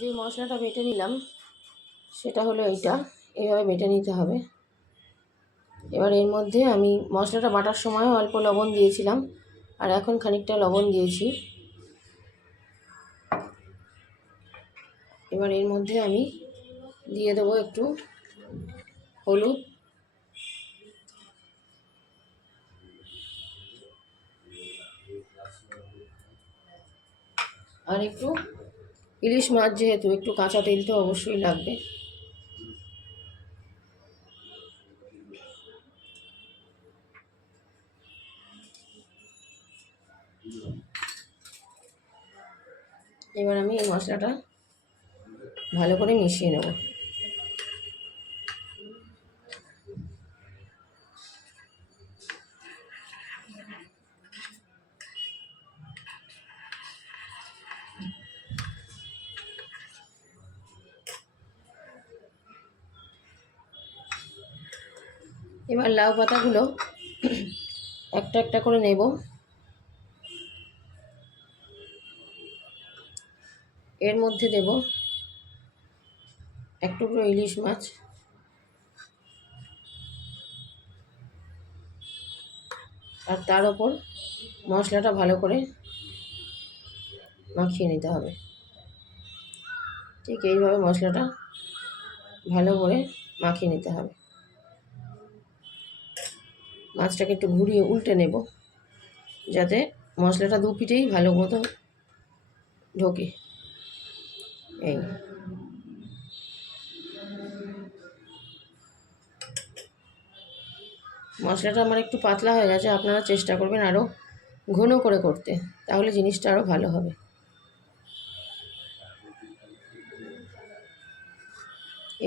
যে মশলাটা বেটে নিলাম সেটা হলো এইটা, এইভাবে বেটে নিতে হবে। এবার এর মধ্যে আমি মশলাটা বাটার সময় অল্প লবণ দিয়েছিলাম, আর এখন খানিকটা লবণ দিয়েছি। এবার এর মধ্যে আমি দিয়ে দেবো একটু হলুদ, আর একটু ইলিশ মাছ যেহেতু একটু কাঁচা তেল তো অবশ্যই লাগবে। এবার আমি এই মশলাটা ভালো করে মিশিয়ে নেব। এবার লাউ পাতাগুলো একটা একটা করে নেব। এর মধ্যে দেব এক টুকরো ইলিশ মাছ, আর তার ওপর মশলাটা ভালো করে মাখিয়ে নিতে হবে। ঠিক এইভাবে মশলাটা ভালো করে মাখিয়ে নিতে হবে। মাছটাকে একটু ঘুরিয়ে উল্টে নেব যাতে মশলাটা দু পিঠেই ভালো মতো ঢোকে। এই মশলাটা আমার একটু পাতলা হয়ে গেছে, আপনারা চেষ্টা করবেন আরও ঘন করে করতে, তাহলে জিনিসটা আরও ভালো হবে।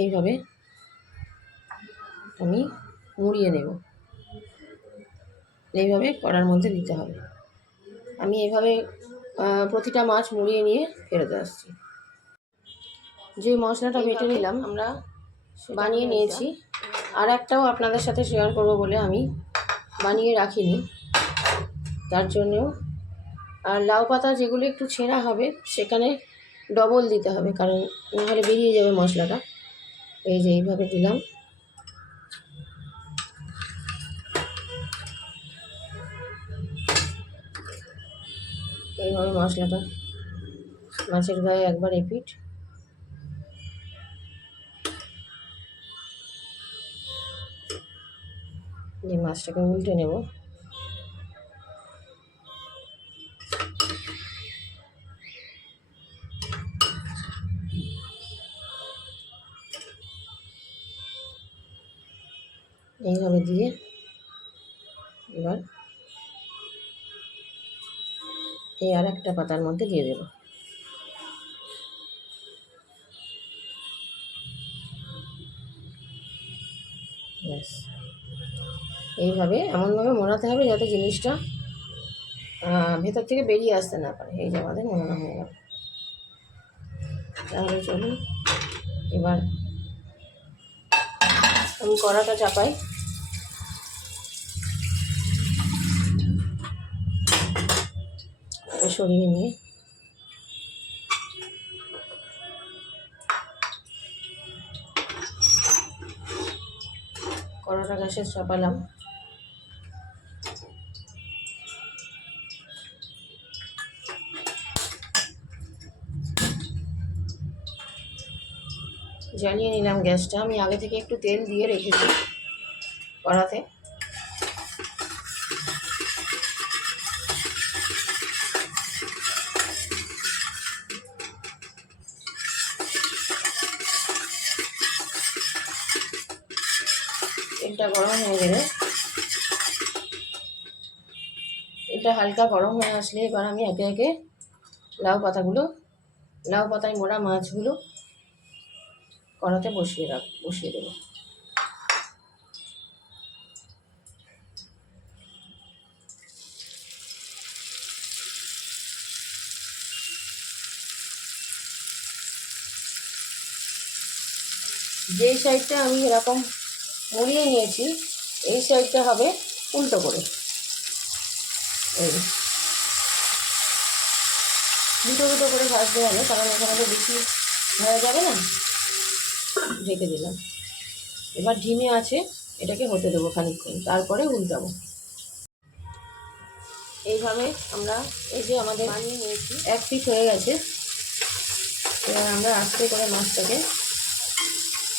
এইভাবে আমি মুড়িয়ে নেব, এইভাবে কড়ার মধ্যে দিতে হবে। আমি এইভাবে প্রতিটা মাছ মুড়িয়ে নিয়ে ফেরত আসছি। যে মশলাটা বেটে নিলাম আমরা বানিয়ে নিয়েছি, আর একটাও আপনাদের সাথে শেয়ার করব বলে আমি বানিয়ে রাখিনি, তার জন্যেও। আর লাউ পাতা যেগুলো একটু ছেঁড়া হবে সেখানে ডবল দিতে হবে, কারণ নাহলে বেরিয়ে যাবে মশলাটা। এই যে এইভাবে দিলাম। এইভাবে মশলাটা মাছের গায়ে একবার এপিট যে মাছটাকে উল্টে নেব। এইভাবে দিয়ে এবার এই আর একটা পাতার মধ্যে দিয়ে দেব। ব্যাস, এইভাবে এমনভাবে মোড়াতে হবে যাতে জিনিসটা ভেতর থেকে বেরিয়ে আসতে না পারে। এই যে আমাদের মোড়ানো হয়ে গেল। তাহলে চলুন এবার আমি কড়াটা চাপাই। সরিয়ে নিয়ে কড়াটা গ্যাসে চাপালাম। জ্বালিয়ে নিলাম গ্যাসটা। আমি আগে থেকে একটু তেল দিয়ে রেখেছি কড়াতে। তেলটা গরম হয়ে গেলে, তেলটা হালকা গরম হয়ে আসলে এবার আমি একে একে লাউ পাতায় মোড়া মাছগুলো কড়াতে বসিয়ে দেবো। যেই সাইডটা আমি এরকম মুড়িয়ে নিয়েছি এই সাইডটা হবে উল্টো করে। এই দুটো দুটো করে ভাজতে হবে, কারণ এখানে তো বেশি হয়ে যাবে না। ঢেকে দিলাম। এবার ঢিমে আছে এটাকে হতে দেবো খানিকক্ষণ, তারপরে উল্টাবো। এইভাবে আমরা এই যে আমাদের বানিয়ে নিয়েছি, এক পিস হয়ে গেছে। এবার আমরা আস্তে করে মাছটাকে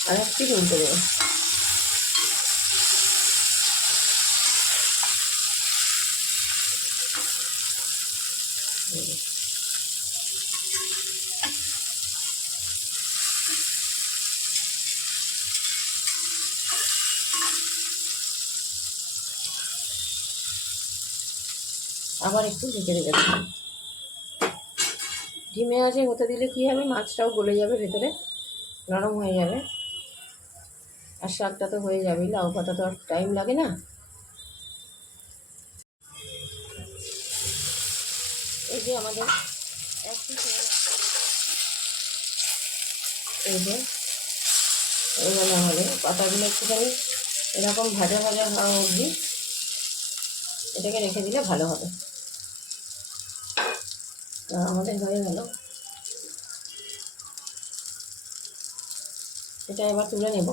আর এক পিস উল্টে দেবো। আবার একটু ঢেকে রেখে দেবো। ঢিমে আছে হতে দিলে কী হবে, মাছটাও গলে যাবে ভেতরে, নরম হয়ে যাবে, আর শাকটা তো হয়ে যাবে। লাউ পাতা তো আর টাইম লাগে না। এই যে আমাদের এক পিস এই যে এইভাবে আমাদের পাতাগুলো একটুখানি এরকম ভাজা ভাজা হওয়া অবধি এটাকে রেখে দিলে ভালো হবে। আমাদের হয়ে গেল। এটা এবার তুলে নেব।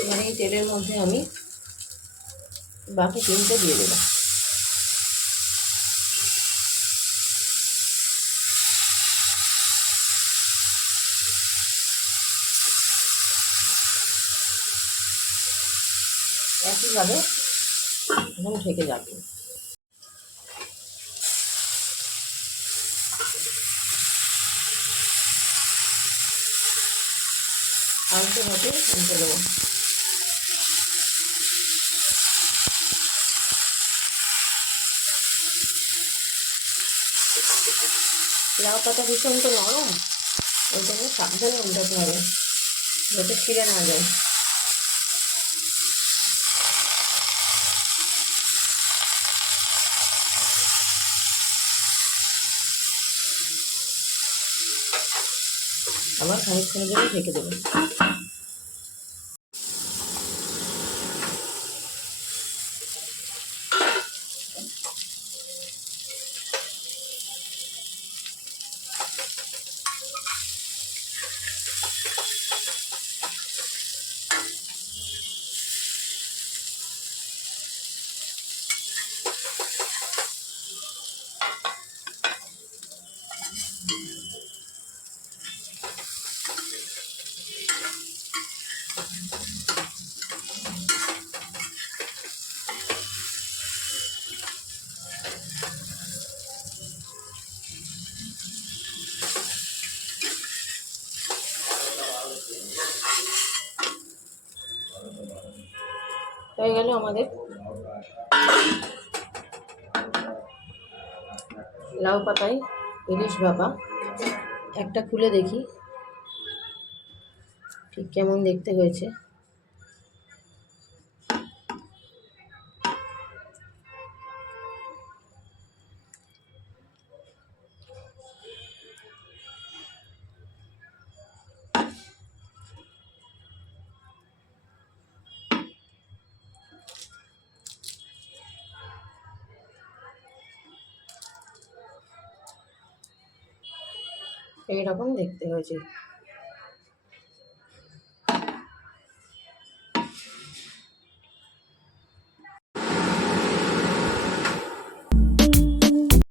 এবার এই তেলের মধ্যে আমি বাকি তিনটে দিয়ে দেবো। একইভাবে এখন ঢেকে যাবে। আলতো হাতে উল্টে দেবো। লাউ পাতা ভীষণ তো নরম, ওই জন্য সাবধানে উল্টাতে হবে যাতে ছিঁড়ে না যায়। আবার খানিকক্ষণের জন্য ঢেকে দেবো। হয়ে গেল আমাদের লাউ পাতায় ইলিশ ভাপা। একটা খুলে দেখি ঠিক কেমন দেখতে হয়েছে। এইরকম দেখতে হয়েছে।